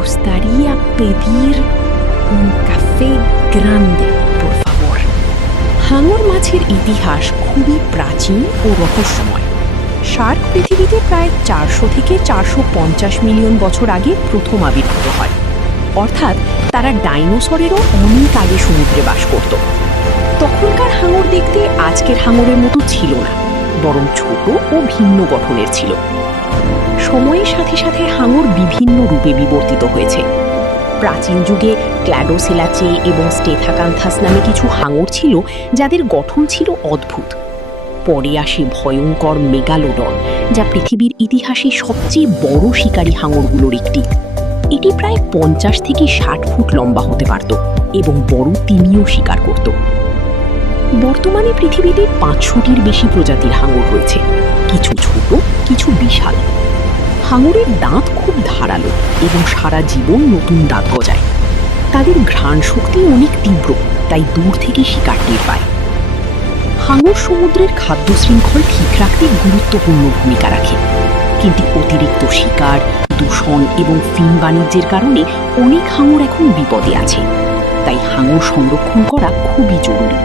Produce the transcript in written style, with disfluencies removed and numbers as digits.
gustaría pedir un café grande, por favor. হাঙর মাছের ইতিহাস খুবই প্রাচীন ও রহস্যময়। শার্ক পৃথিবীতে প্রায় 400 থেকে 450 মিলিয়ন বছর আগে প্রথম আবির্ভূত হয়, অর্থাৎ তারা ডাইনোসরেরও অনেক আগে সমুদ্রে বাস করত। তখনকার হাঙর দেখতে আজকের হাঙরের মতো ছিল না, বরং ছোট ও ভিন্ন গঠনের ছিল। সময়ের সাথে সাথে হাঙর বিভিন্ন রূপে বিবর্তিত হয়েছে। প্রাচীন যুগে ক্ল্যাডোসেলাচে এবং স্টেথাকান্থাস নামে কিছু হাঙর ছিল যাদের গঠন ছিল অদ্ভুত। পরে আসে ভয়ঙ্কর মেগালোডন, যা পৃথিবীর ইতিহাসে সবচেয়ে বড় শিকারী হাঙরগুলোর একটি। এটি প্রায় 50 থেকে 60 ফুট লম্বা হতে পারত এবং বড় তিমিও শিকার করত। বর্তমানে পৃথিবীতে 500টির বেশি প্রজাতির হাঙর রয়েছে, কিছু ছোট, কিছু বিশাল। হাঙরের দাঁত খুব ধারালো এবং সারা জীবন নতুন দাঁত গজায়। তাদের ঘ্রাণ শক্তি অনেক তীব্র, তাই দূর থেকে শিকার টের পায়। হাঙর সমুদ্রের খাদ্য শৃঙ্খল ঠিক রাখতে গুরুত্বপূর্ণ ভূমিকা রাখে, কিন্তু অতিরিক্ত শিকার, দূষণ এবং ফিন বাণিজ্যের কারণে অনেক হাঙর এখন বিপদে আছে। তাই হাঙর সংরক্ষণ করা খুবই জরুরি।